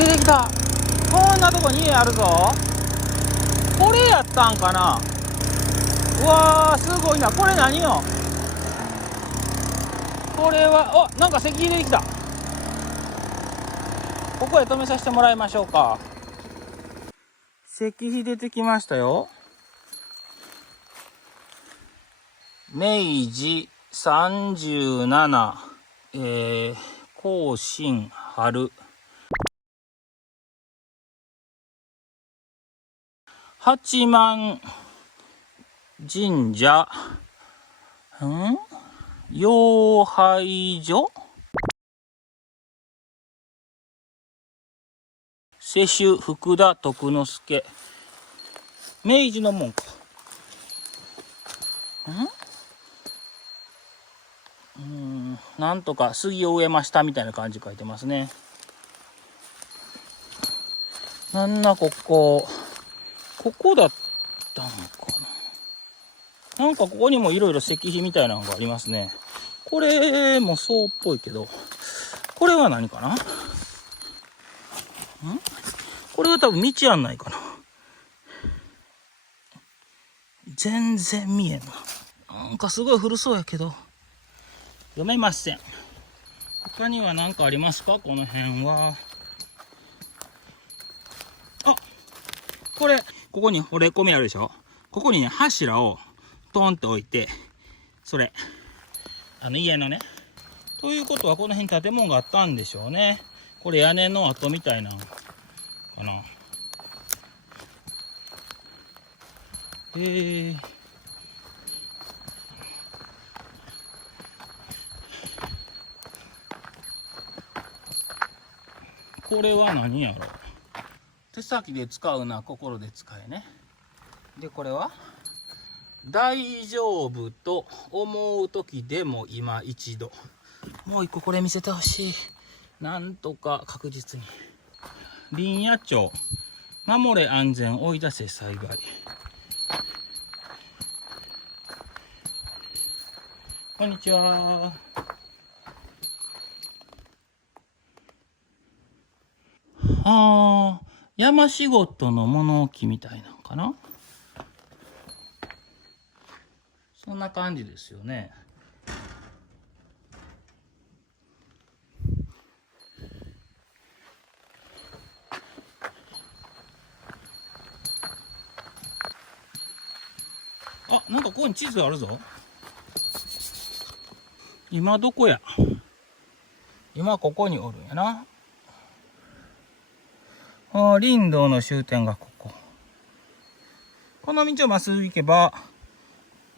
出てきた。こんなとこに家あるぞ。これやったんかな。うわー、すごいな。これ何よ。これはなんか石碑出てきた。ここへ止めさせてもらいましょうか。石碑出てきましたよ。明治37、甲信春八幡神社妖拝所世主福田徳之助。明治の門か。なんとか杉を植えましたみたいな感じ書いてますね。なんなここだったのかな。なんかここにもいろいろ石碑みたいなのがありますね。これもそうっぽいけど、これは何かな。これは多分道案内かな。全然見えんな。なんかすごい古そうやけど読めません。他には何かありますか、この辺は。ここに折れ込みあるでしょ。ここにね、柱をトンと置いて、それ家のね、ということはこの辺建物があったんでしょうね。これ屋根の跡みたいなのかな。これは何やろ。手先で使うな、心で使えね。で、これは大丈夫と思う時でも今一度。もう一個これ見せてほしい。なんとか確実に。林野庁守れ安全追い出せ災害。こんにちは。山仕事の物置みたいなのかな。そんな感じですよね。なんかここに地図あるぞ。今どこや。今ここにおるんやな。林道の終点がここ。この道をまっすぐ行けば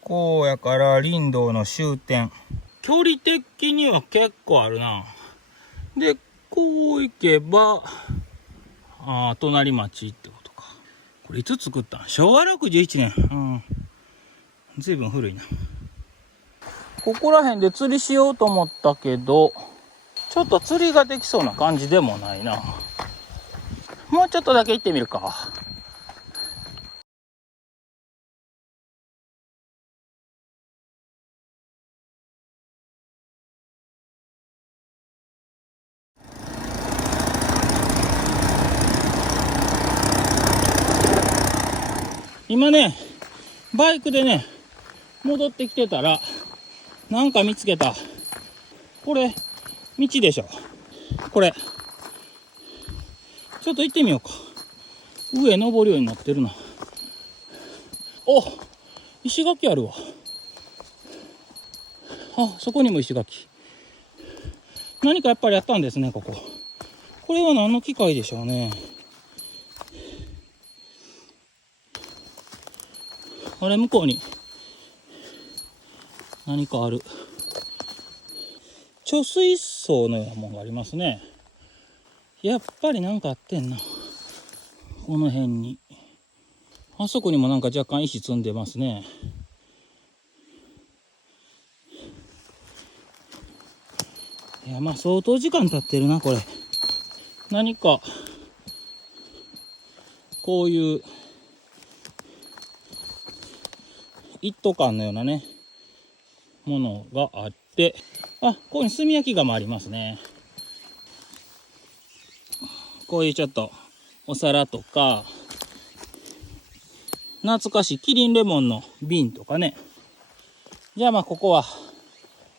こうやから林道の終点。距離的には結構あるな。でこう行けば隣町ってことか。これいつ作ったん？昭和61年。ずいぶん古いな。ここら辺で釣りしようと思ったけど、ちょっと釣りができそうな感じでもないな。もうちょっとだけ行ってみるか。今ね、バイクでね、戻ってきてたら、なんか見つけた。これ、道でしょ。これ。ちょっと行ってみようか。上登るようになってるな。石垣あるわ。そこにも石垣。何かやっぱりあったんですね、ここ。これは何の機械でしょうね。あれ、向こうに何かある。貯水槽のようなものがありますね。やっぱりなんかあってんな。この辺に。あそこにもなんか若干石積んでますね。いや、相当時間経ってるな、これ。何か、こういう、一斗缶のようなね、ものがあって、ここに炭焼き窯ありますね。こういうちょっとお皿とか、懐かしいキリンレモンの瓶とかね。じゃあまあここは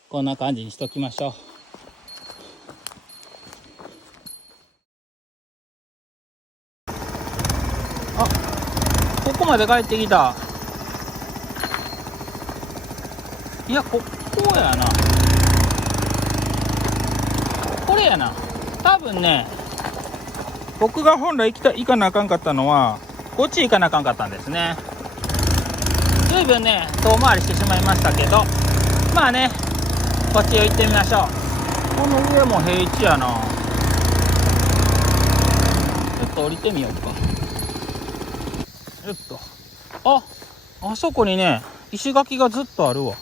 こんな感じにしときましょう。あ、ここまで帰ってきた。いや、ここやな。これやな。多分ね、僕が本来行かなあかんかったのは、こっち行かなあかんかったんですね。随分ね、遠回りしてしまいましたけど、まあね、こっちへ行ってみましょう。この上も平地やな。ちょっと降りてみようか。よっと。あそこにね、石垣がずっとあるわ。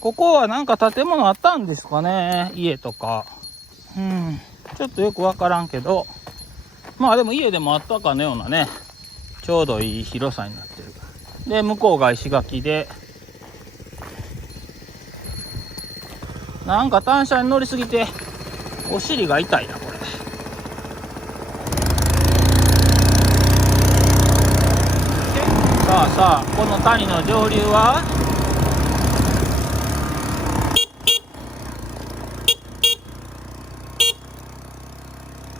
ここはなんか建物あったんですかね、家とか。ちょっとよくわからんけど、まあでも家でもあったかのようなね、ちょうどいい広さになってる。で、向こうが石垣で、なんか単車に乗りすぎて、お尻が痛いな、これ。さあ、この谷の上流は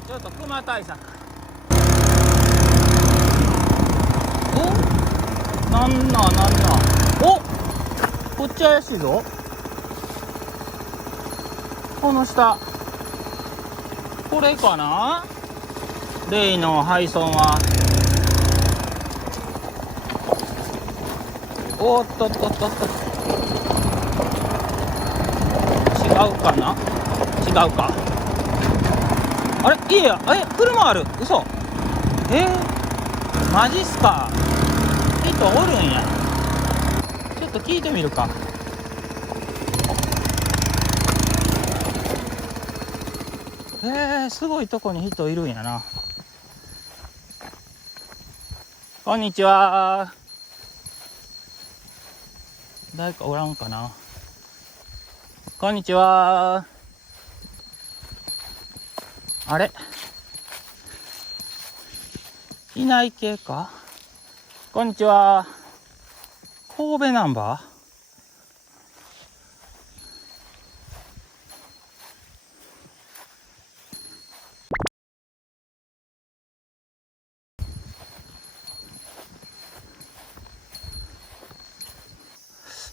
ちょっと熊対策。なんなお、こっち怪しいぞ。この下これかな、例の配送は。おっとっとっとっと、違うかな、違うか。あれ、いいや、車ある、嘘。マジっすか。人おるんや。ちょっと聞いてみるか。すごいとこに人いるんやな。こんにちは。誰かおらんかな。こんにちは。あれ、いない系か。こんにちは。神戸ナンバー。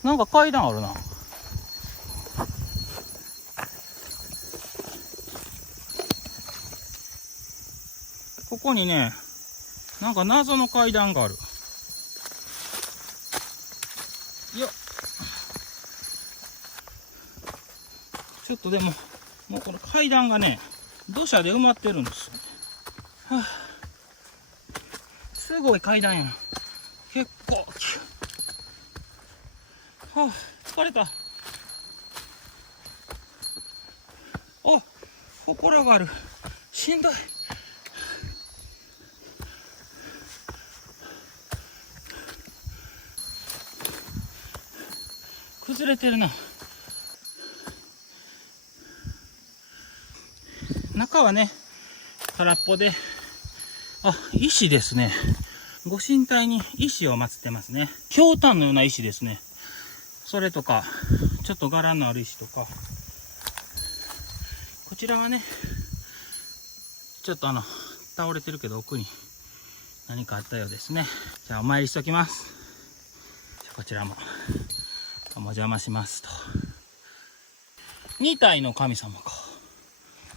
なんか階段あるな。ここにね、なんか謎の階段がある。いや、ちょっとでも、もうこの階段がね、土砂で埋まってるんですよね。すごい階段やな。結構。疲れた。祠がある。しんどい。崩れてるな。中はね、空っぽで、石ですね。ご神体に石を祀ってますね。ひょうたんのような石ですね。それとか、ちょっと柄のある石とか。こちらはね、ちょっと倒れてるけど奥に何かあったようですね。じゃあお参りしときます。こちらもお邪魔しますと。2体の神様か。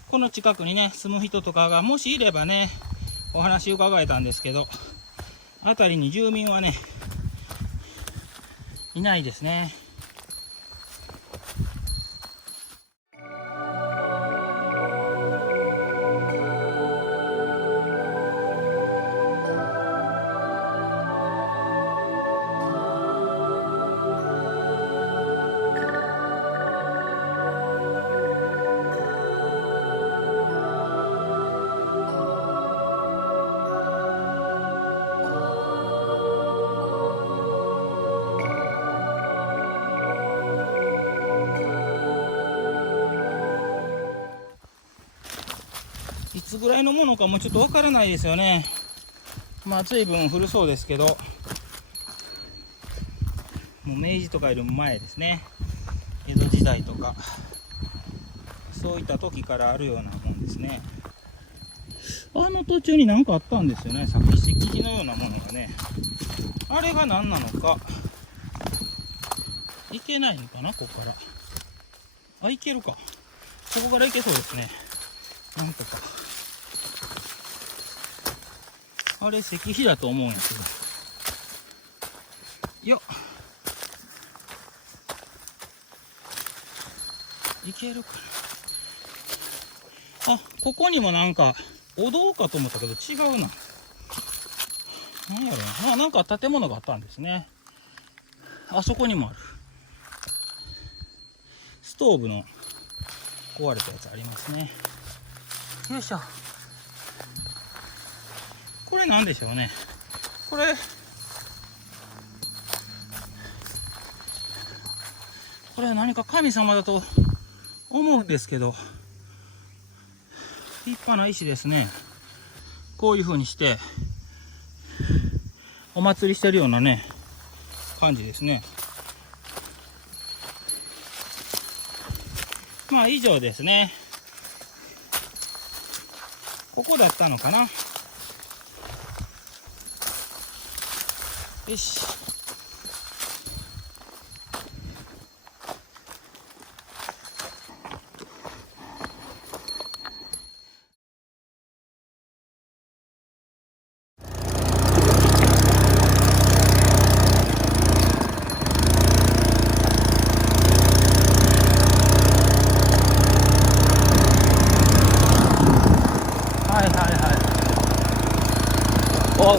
この近くにね、住む人とかがもしいればね、お話伺えたんですけど、辺りに住民はね、いないですね。ぐらいのものかもちょっとわからないですよね。まあ随分古そうですけど、もう明治とかよりも前ですね。江戸時代とかそういった時からあるようなもんですね。途中に何かあったんですよね。さっき石碑のようなものがね。あれが何なのか。行けないのかな、ここから。あ、行けるか。そこから行けそうですね。なんとか。あれ石碑だと思うんやけど。よっ。行けるかな。あ、ここにもなんかお堂かと思ったけど違うな。なんやろな。なんか建物があったんですね。あそこにもある。ストーブの壊れたやつありますね。よいしょ。これなんでしょうね。これは何か神様だと思うんですけど、立派な石ですね。こういう風にしてお祭りしてるようなね感じですね。まあ以上ですね。ここだったのかな。よし。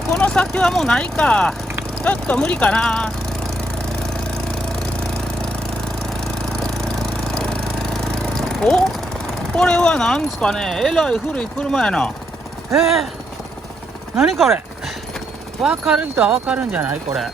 この先はもうないか。ちょっと無理かな。お、これはなんですかね。えらい古い車やな。何これ。分かる人は分かるんじゃないこれ。